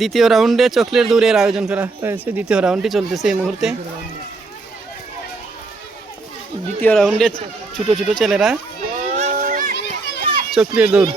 দ্বিতীয় রাউন্ডে চকলেট দৌড়ের আয়োজন করা হয়েছে। দ্বিতীয় রাউন্ডটি চলতেছে এই মুহূর্তে। দ্বিতীয় রাউন্ডে ছোট ছোট ছেলেরা চকলেট দৌড়।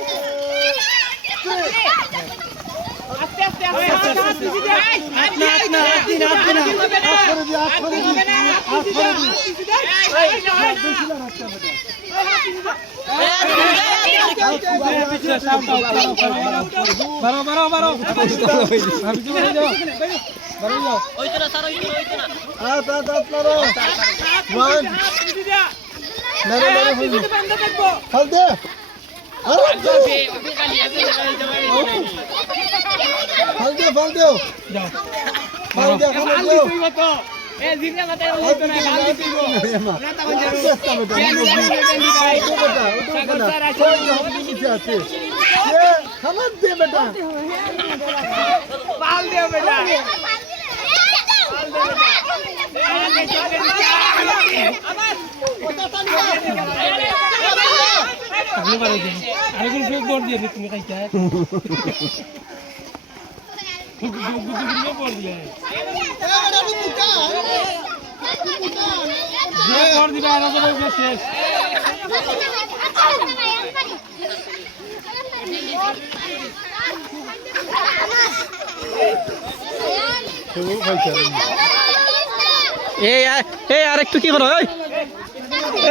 আরেকটু কি করো?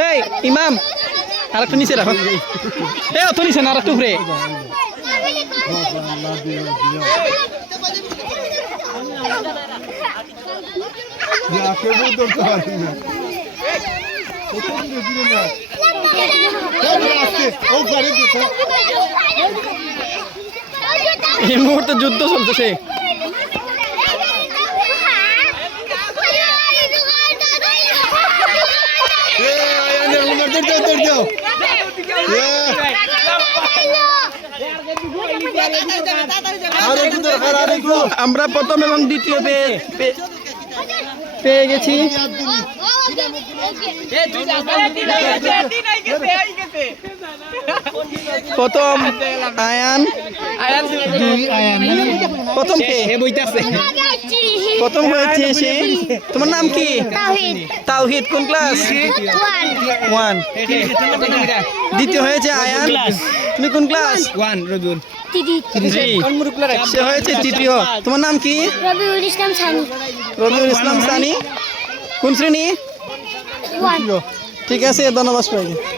এই ইমাম আরেকটু নিচে রাখো। অত নিচে না, আরেকটু উপরে। এই মুহূর্তে যুদ্ধ চলতেছে। আমরা প্রথম এবং দ্বিতীয় পেয়ে গেছি। প্রথম আয়ান, প্রথম হয়েছে সে। তোমার নাম কি? তাওহিদ। কোন ক্লাস? 1। দ্বিতীয় হয়েছে আয়ান। তুমি কোন ক্লাস? 1। রবিউল 3। সে হয়েছে তৃতীয়। তোমার নাম কি? রবিউল ইসলাম সানি। রবিউল ইসলাম সানি। কোন শ্রেণী? 1। ঠিক আছে, ধন্যবাদ সবাইকে।